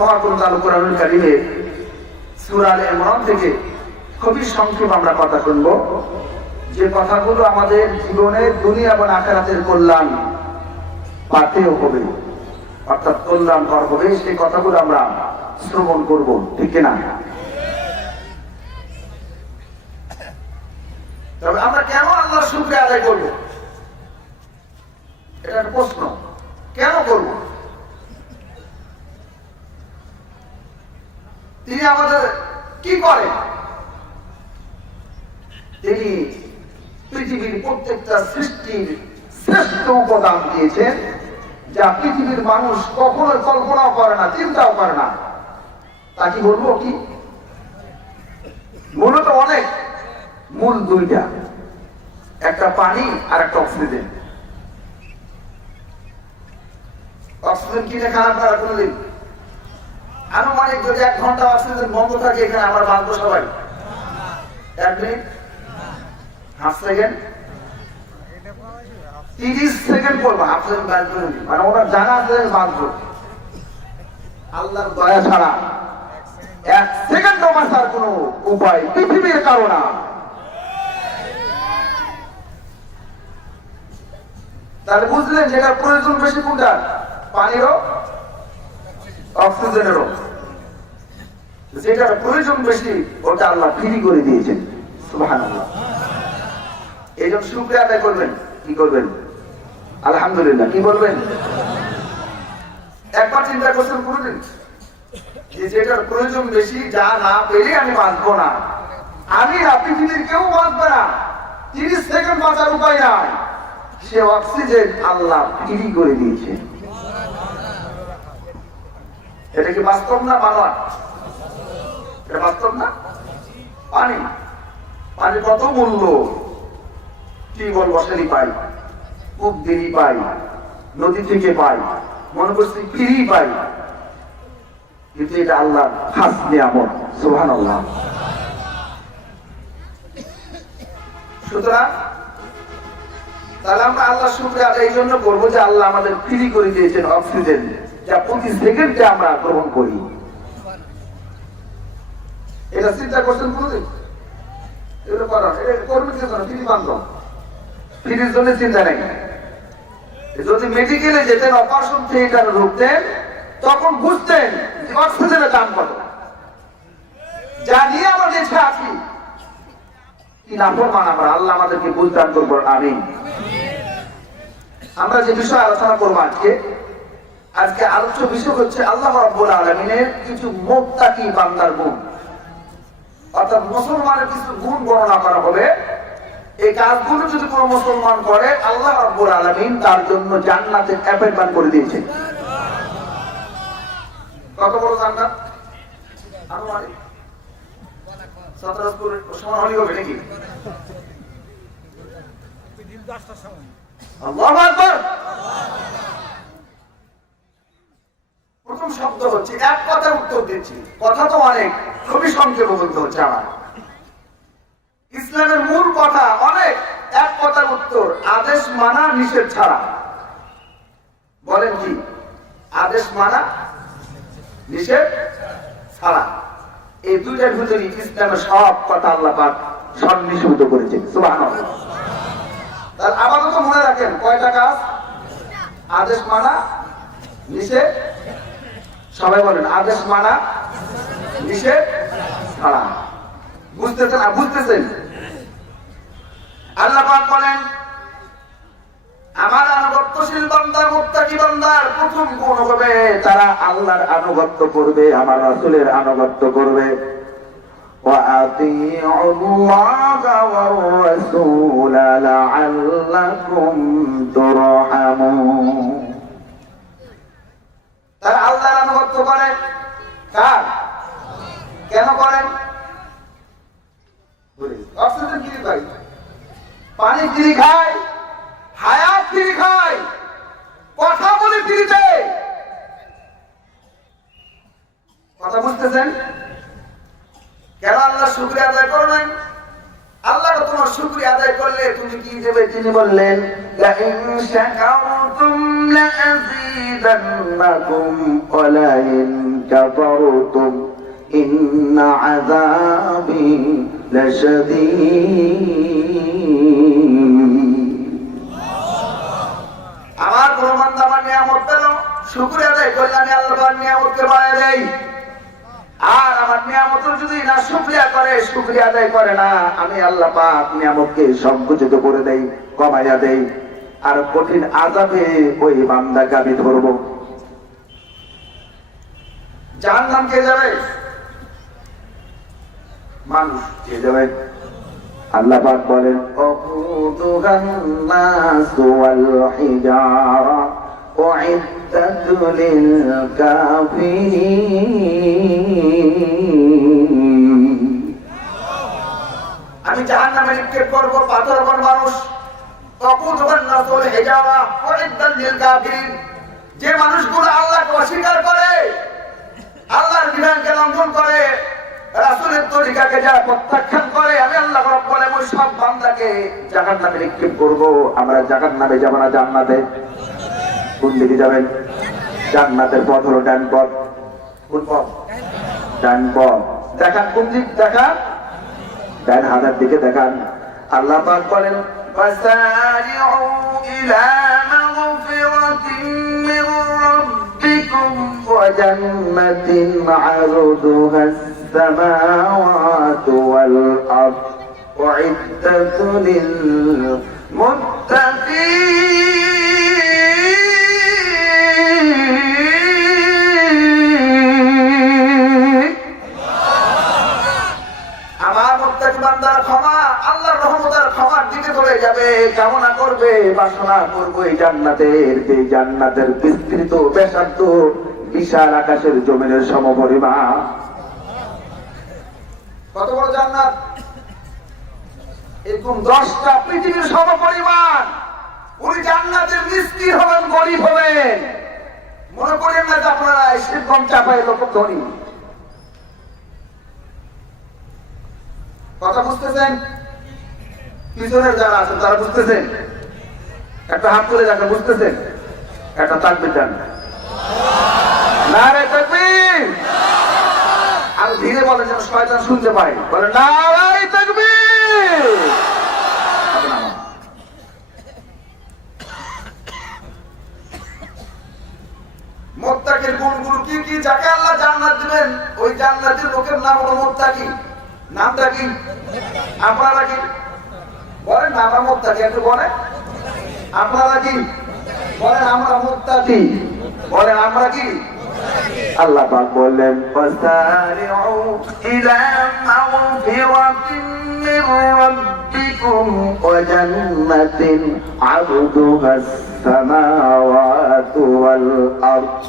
মহাগ্রন্থ আল কোরআনুল কারীমের সূরা আলে ইমরান থেকে খুবই সংক্ষেপ আমরা কথা শুনবো, যে কথাগুলো আমাদের জীবনের দুনিয়া এবং আখিরাতের কল্যাণ পাতেও হবে, অর্থাৎ কল্যাণকর হবে। সেই কথাগুলো আমরা শ্রবণ করব, ঠিক কিনা? তবে আমরা কেন আল্লাহর শুকরিয়া আদায় করবো, এটা একটা প্রশ্ন। কেন করব? তিনি আমাদের কি করেন? তিনি পৃথিবীর প্রত্যেকটা সৃষ্টির শ্রেষ্ঠ উপাদান দিয়েছেন, যা পৃথিবীর মানুষ কখনো কল্পনাও করে না, চিন্তাও করে না। তা কি বলবো? কি মূলত অনেক মূল দুইটা, একটা পানি আর একটা অক্সিজেন। অক্সিজেন কিনে খান আপনারা কোনদিন? আনুমানিক যদি 1 ঘন্টা অক্সিজেন বন্ধ থাকে এখানে আমরা বাঁচবো সবাই? 1 মিনিট, 5 সেকেন্ড, 30 সেকেন্ড পড়বো, হাফ সেকেন্ড বাঁচবো, মানে ওরা জানা আছে বাঁচবো। আল্লাহর দয়া ছাড়া 1 সেকেন্ডও বাঁচার কোনো উপায় পৃথিবীর কারো না। তাহলে বুঝলেন যেটা প্রয়োজন বেশি কোনটা? পানিরও অক্সিজেনেরও। যেটা প্রয়োজন বেশি ওটা আল্লাহ ফ্রি করে দিয়েছেন, সুবহানাল্লাহ। এই জন্য শুকরিয়া আদায় করবেন। কি করবেন? আলহামদুলিল্লাহ। কি বলবেন? একবার চিন্তা করছেন কোনদিন যে যেটার প্রয়োজন বেশি, যা না পেলে আমি বাঁচবো না, আমি না, পৃথিবীর কেউ বাঁচবে না, 30 সেকেন্ড বাঁচার উপায় নাই, সে অক্সিজেন আল্লাহ ফ্রি করে দিয়েছে। এটা কি বাস্তব না বানোয়ার? এটা বাস্তব না? পানি, পানি কত মূল্য! টিউবওয়েল বসালি পাই, কূপ দিলি পাই, নদী থেকে পাই, মনে করছি ফ্রি পাই, কিন্তু এটা আল্লাহর খাস নিয়ামত, সুবহানাল্লাহ। সুতরাং তাহলে আমরা আল্লাহ শুকরিয়া আদায় এই জন্য করবো যে আল্লাহ আমাদের ফ্রি করে দিয়েছেন অক্সিজেন, যা প্রতি সেকেন্ডে আমরা গ্রহণ করি। এটা চিন্তা করছেন কোনদিন? এগুলো করা, এটা করবেন কেন? ফ্রি বান্ধব, ফ্রির জন্য চিন্তা নেই। যদি মেডিকেলে যেতেন, অপারেশন থিয়েটারে ঢুকতেন, তখন বুঝতেন যে অক্সিজেনের দাম কত। যা নিয়ে আমরা দেশে আছি, কি নাফরমান আমরা, আল্লাহ আমাদেরকে বুঝদান করবো, আমিন। আমরা যে বিষয়ে আলোচনা করবো আজকে আলোচ্য বিষয় হচ্ছে আল্লাহ রাব্বুল আলামিনের কিছু মুত্তাকি বান্দার গুণ, অর্থাৎ মুসলমানের কিছু গুণ বর্ণনা করা হবে। এই কাজগুলো যদি কোনো মুসলমান করে, আল্লাহ রাব্বুল আলামিন তার জন্য জান্নাতের অ্যাপয়েন্টমেন্ট করে দিয়েছেন। কত বড় জান্নাত? আনুমানিক 17 সমান হলি হবে নাকি? আল্লাহু আকবার। প্রথম শব্দ হচ্ছে, এক কথা উত্তর দিচ্ছি, কথা তো অনেক, খুবই সংক্ষেপে বলতে হচ্ছে আমার। ইসলামের মূল কথা অনেক, এক কথার উত্তর, আদেশ মানা নিষেধ ছাড়া। বলেন কি? আদেশ মানা নিষেধ ছাড়া। এই দুইটার ভিতরে ইসলামের সব কথা আল্লাহ পাক সন্নিবেশিত করেছেন, সুবহানাল্লাহ। তাহলে আপাতত মনে রাখেন কয়টা কাজ? আদেশ মানা নিষেধ, সবাই বলেন আদেশ মানা নিষেধ ছাড়া। বুঝতেছেন? বুঝতেছেন? আল্লাহ পাক বলেন, আমার আনুগত্যশীল বান্দা, মুত্তাকি বান্দার প্রথম গুণ হবে তারা আল্লাহর আনুগত্য করবে, আমার রাসূলের আনুগত্য করবে। ওয়া আতিউল্লাহা ওয়ার রাসূলা লাআল্লাকুম তুরহামুন। তারা আল্লাহর আনুগত্য করে। কার? কেন করেন? অক্সিজেন ফ্রি পাই, পানি ফ্রি খাই, হায়াত ফ্রি খাই, কথা বলি ফ্রিতে। কথা বুঝতেছেন? কেন আল্লাহ শুকরিয়া আদায় করো নাই? আল্লাহকে তোমার শুকরিয়া আদায় করলে তুমি কি দেবে? তিনি বললেন, লা ইন শাকারতুম لأزيدنكم ولئن كفرتم إن عذابي لشديد আমার কোন বান্দা আমার নিয়ামত পেল শুকরিয়া আদায় করলে আমি আল্লাহর নিয়ামতকে বাড়ায় দেই আর আমার নিয়ামতের যদি না শুকরিয়া করে শুকরিয়া আদায় করে না আমি আল্লাহ পাক নিয়ামতকে সংকুচিত করে দেই কমাইয়া দেই আর কঠিন আযাবে ওই বান্দাকে আমি ধরব জাহান্নাম কে যাবে মানুষ কে যাবে আল্লাহ পাক বলেন ওকুদুহান নাস ওয়াল হিজারা উইদ্দাত লিল কাফিরিন আমি জাহান্নামে নিক্ষেপ করব পাথর বন মানুষ ওকুদুহান নাস ওয়াল হিজারা উইদ্দাত লিল কাফিরিন যে মানুষগুলো আল্লাহকে অস্বীকার করে আল্লাহর বিধানকে লঙ্ঘন করে রাসূলের তরিকাকে যারা প্রত্যাখ্যান করে আমি আল্লাহ রাব্বুল আলামিন সব বান্দাকে জাহান্নামে নিক্ষেপ করব আমরা জাহান্নামে যাব না জান্নাতে কোন দিকে যাবেন জান্নাতের পথ হলো ডান পথ কোন পথ ডান পথ দেখান কোন দিক দেখান ডান হাতের দিকে দেখান আল্লাহ পাক বলেন ফাসারিউ ইলা মাগফিরাতিন মির রাব্বিকুম ওয়া জান্নাতিন আরদুহা السماوات والأرض أعدت للمتقين আমার মুত্তাকি বান্দার ক্ষমা আল্লাহর রহমতের ক্ষমার দিকে চলে যাবে কামনা করবে বাসনা করবে এই জান্নাতের যে জান্নাতের বিস্তৃত ব্যাসার্ধ বিশাল আকাশের জমিনের সমপরিমাণ কত বড় জান্নাত এরকম 10টা পৃথিবীর সমপরিমাণ ওই জান্নাতের মিস্ত্রি হবেন গরিব হবেন মনে করেন না যে আপনারা শিবগম চাপাই লোক ধনী কথা বুঝতেছেন পিছনের যারা আছেন তারা বুঝতেছেন একটা হাত তুলে যাকে বুঝতেছেন একটা তাকবীর দেন নারে তাকবীর আর ধীরে বলেন যেন শয়তান শুনতে পায় বলেন নারে তাকবীর মুত্তাকির গুণগুলো কি কি যাকে আল্লাহ জান্নাত দিবেন ওই জান্নাতের লোকের নাম হলো মুত্তাকি নামটা কি আপনারা কি বলেন না আমরা মুত্তাকি একটু বলেন আপনারা কি বলেন আমরা মুত্তাকি বলেন আমরা কি আল্লাহ পাক বললেন ফাসারিউ ইলা মাগফিরাতিন মির রাব্বিকুম ওয়া জান্নাতিন আরদুহাস সামাওয়াতু ওয়াল আরদ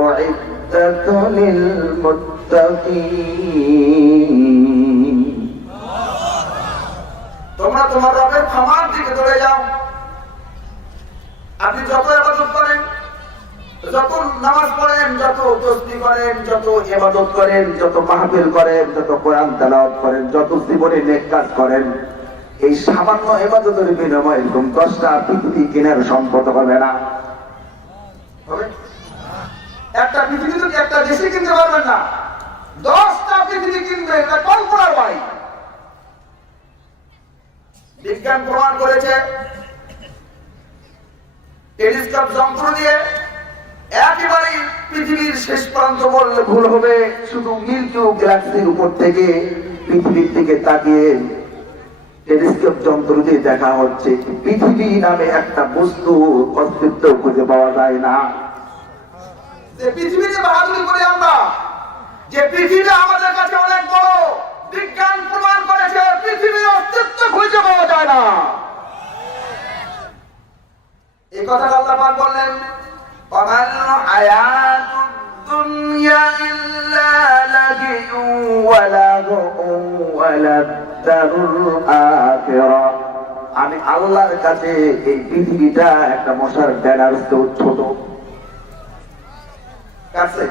উইদ্দাত লিল মুত্তাকিন তোমরা তোমার রবের ক্ষমার দিকে চলে যাও আপনি যত ইবাদত করেন যত নামাজ পড়েন যত তাসবিহ করেন যত ইবাদত করেন যত মাহফিল করেন যত কোরআন তেলাওয়াত করেন যত জীবনে নেক কাজ করেন এই সামান্য ইবাদতের বিনিময়ে এরকম 10টা পৃথিবী কেনার সম্পদ হবে না হবে একটা পৃথিবী তো একটা দেশে কিনতে পারবেন না 10টা পৃথিবী কিনবে এটা কল্পনার বাইরে বিজ্ঞান প্রমাণ করেছে টেলিস্কোপ যন্ত্র দিয়ে একেবারে পৃথিবীর শেষ প্রান্ত বললে ভুল হবে শুধু মিল্কি ওয়ে গ্যালাক্সির উপর থেকে পৃথিবীর দিকে তাকিয়ে টেলিস্কোপ যন্ত্র দিয়ে দেখা হচ্ছে পৃথিবী নামে একটা বস্তু অস্তিত্ব খুঁজে পাওয়া যায় না যে পৃথিবীতে বাহাদুরি করি আমরা যে পৃথিবী আমাদের কাছে অনেক বড় বিজ্ঞান প্রমাণ করেছে পৃথিবীর অস্তিত্ব খুঁজে পাওয়া যায় না এই কথা আল্লাহ পাক বললেন ওয়ামাল হায়াতুদ দুনিয়া ইল্লা লাহিউ ওয়া লাগুউ ওয়া লাদারুল আখিরা আমি আল্লাহর কাছে এই পৃথিবীটা একটা মশার ডেরার ছোট কাছে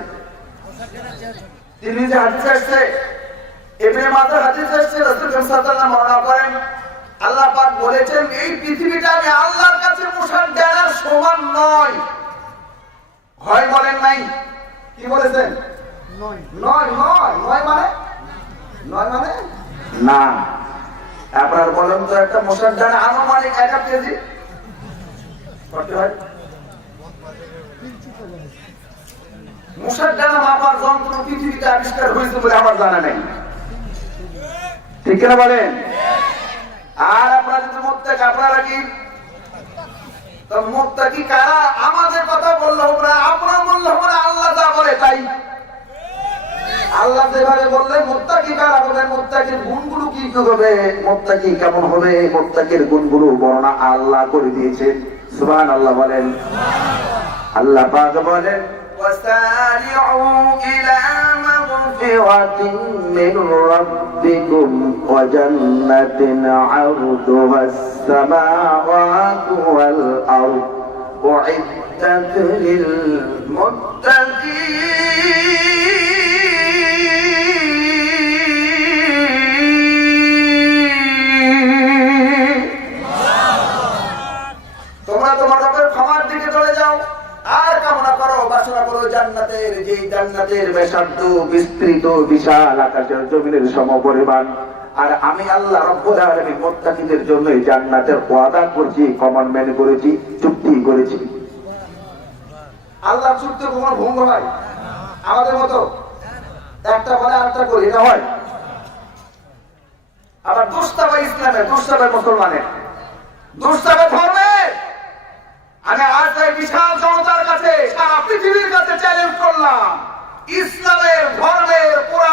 তিনি যে হাদিস আসছে ইবনে মাজাহ হাদিস আসছে রাসূল সাল্লাল্লাহু আলাইহি ওয়াসাল্লাম বর্ণনা করেন আল্লাহ পাক বলেছেন এই পৃথিবীটা আমি আল্লাহর কাছে মশার ডেরার সমান নয় হয় বলেন নাই, কি বলেছেন? নয় নয় নয় মানে নয় মানে না। আপনার বলেন তো একটা মশার ডানা আনুমানিক 1 কেজি কত হয়? মশার ডানা মাপার যন্ত্র পৃথিবীতে আবিষ্কার হয়েছে বলে আমার জানা নেই, ঠিক কিনা বলেন? আর আপনারা যদি মুত্তাকি, আপনারা কি তো মুত্তাকি কারা? আমাদের কথা বললে হবে না, আপনারা বললে হবে না, আল্লাহ যা বলে তাই। আল্লাহ যেভাবে বললে মুত্তাকি কারা হবে, মুত্তাকির গুণগুলো কি কি হবে, মুত্তাকি কেমন হবে, মুত্তাকির গুণগুলো বর্ণনা আল্লাহ করে দিয়েছেন। সুবহানাল্লাহ বলেন। আল্লাহ পাক বলেন وسارعوا إلى مغفرة من ربكم وجنة عرضها السماوات والأرض أعدت للمتقين। তোমরা তোমার রবের ক্ষমার দিকে চলে যাও আর কামনা করো, বাসনা করো জান্নাতের, যেই জান্নাতের ব্যাসার্ধ বিস্তৃত বিশাল আকাশের জমিনের সমপরিমাণ। আর আমি আল্লাহ রব্বুল আলামিন মুত্তাকিদের জন্য এই জান্নাতের ওয়াদা করেছি, কমিটমেন্ট করেছি, চুক্তি করেছি। আল্লাহর চুক্তি কোনো ভঙ্গ হয়? আমাদের মতো একটা বলে আরেকটা করি, এটা হয়? আবার দুস্তাবে ইসলামে, দুস্তাবে মুসলমানের, দুস্তাবে ধর্মে। আমি আজ এই বিশাল জনতার কাছে, সারা পৃথিবীর কাছে চ্যালেঞ্জ করলাম, ইসলামের ধর্মের পুরা